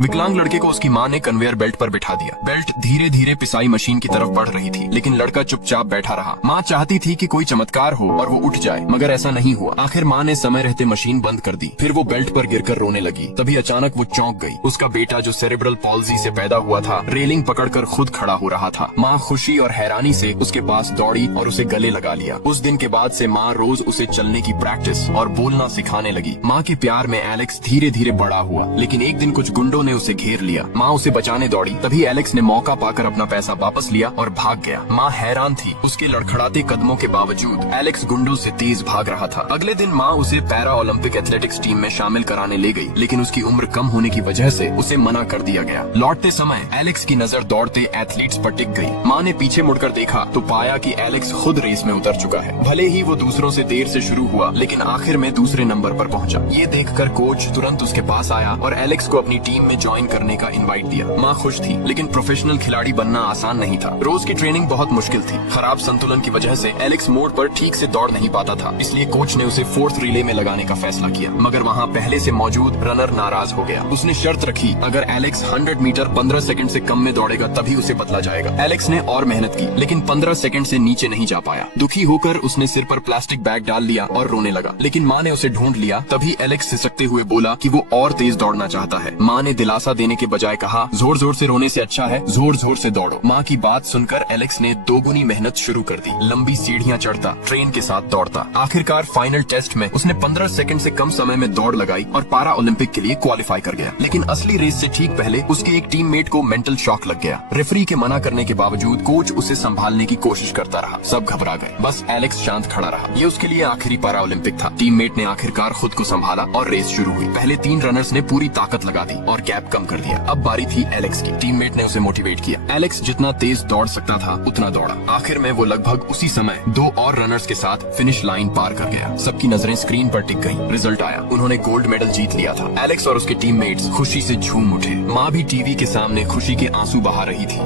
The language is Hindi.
विकलांग लड़के को उसकी माँ ने कन्वेयर बेल्ट पर बिठा दिया। बेल्ट धीरे धीरे पिसाई मशीन की तरफ बढ़ रही थी, लेकिन लड़का चुपचाप बैठा रहा। माँ चाहती थी कि कोई चमत्कार हो और वो उठ जाए, मगर ऐसा नहीं हुआ। आखिर माँ ने समय रहते मशीन बंद कर दी। फिर वो बेल्ट पर गिरकर रोने लगी। तभी अचानक वो चौंक गई। उसका बेटा जो सेरेब्रल पॉल्जी से पैदा हुआ था, रेलिंग पकड़कर खुद खड़ा हो रहा था। माँ खुशी और हैरानी से उसके पास दौड़ी और उसे गले लगा लिया। उस दिन के बाद से माँ रोज उसे चलने की प्रैक्टिस और बोलना सिखाने लगी। माँ के प्यार में एलेक्स धीरे धीरे बड़ा हुआ, लेकिन एक दिन कुछ गुंडों ने उसे घेर लिया। माँ उसे बचाने दौड़ी, तभी एलेक्स ने मौका पाकर अपना पैसा वापस लिया और भाग गया। माँ हैरान थी। उसके लड़खड़ाते कदमों के बावजूद एलेक्स गुंडों से तेज भाग रहा था। अगले दिन माँ उसे पैरा ओलंपिक एथलेटिक्स टीम में शामिल कराने ले गई, लेकिन उसकी उम्र कम होने की वजह से उसे मना कर दिया गया। लौटते समय एलेक्स की नजर दौड़ते एथलीट्स पर टिक गई। माँ ने पीछे मुड़कर देखा तो पाया कि एलेक्स खुद रेस में उतर चुका है। भले ही वो दूसरों से देर से शुरू हुआ, लेकिन आखिर में दूसरे नंबर पर पहुंचा। ये देखकर कोच तुरंत उसके पास आया और एलेक्स को अपनी टीम में ज्वाइन करने का इनवाइट दिया। माँ खुश थी, लेकिन प्रोफेशनल खिलाड़ी बनना आसान नहीं था। रोज की ट्रेनिंग बहुत मुश्किल थी। खराब संतुलन की वजह से एलेक्स मोड़ पर ठीक से दौड़ नहीं पाता था, इसलिए कोच ने उसे 4th रिले में लगाने का फैसला किया। मगर वहाँ पहले से मौजूद रनर नाराज हो गया। उसने शर्त रखी, अगर एलेक्स 100 मीटर 15 सेकंड से कम में दौड़ेगा तभी उसे बदला जाएगा। एलेक्स ने और मेहनत की, लेकिन 15 सेकंड से नीचे नहीं जा पाया। दुखी होकर उसने सिर पर प्लास्टिक बैग डाल लिया और रोने लगा। लेकिन माँ ने उसे ढूंढ लिया। तभी एलेक्स सिसकते हुए बोला कि वो और तेज दौड़ना चाहता है। माँ ने दिलासा देने के बजाय कहा, जोर जोर से रोने से अच्छा है जोर जोर से दौड़ो। माँ की बात सुनकर एलेक्स ने दोगुनी मेहनत शुरू कर दी। लंबी सीढ़ियाँ चढ़ता, ट्रेन के साथ दौड़ता। आखिरकार फाइनल टेस्ट में उसने 15 सेकंड से कम समय में दौड़ लगाई और पारा ओलंपिक के लिए क्वालिफाई कर गया। लेकिन असली रेस से ठीक पहले उसके एक टीममेट को मेंटल शॉक लग गया। रेफरी के मना करने के बावजूद कोच उसे संभालने की कोशिश करता रहा। सब घबरा गए, बस एलेक्स शांत खड़ा रहा। ये उसके लिए आखिरी पारा ओलंपिक था। टीममेट ने आखिरकार खुद को संभाला और रेस शुरू हुई। पहले 3 रनर्स ने पूरी ताकत लगा दी और गैप कम कर दिया। अब बारी थी एलेक्स की। टीममेट ने उसे मोटिवेट किया। एलेक्स जितना तेज दौड़ सकता था उतना दौड़ा। आखिर में वो लगभग उसी समय 2 और रनर्स के साथ फिनिश लाइन पार कर गया। सबकी नजरें स्क्रीन पर टिक गईं। रिजल्ट आया, उन्होंने गोल्ड मेडल जीत लिया था। एलेक्स और उसके टीममेट्स खुशी से झूम उठे। माँ भी टीवी के सामने खुशी के आंसू बहा रही थी।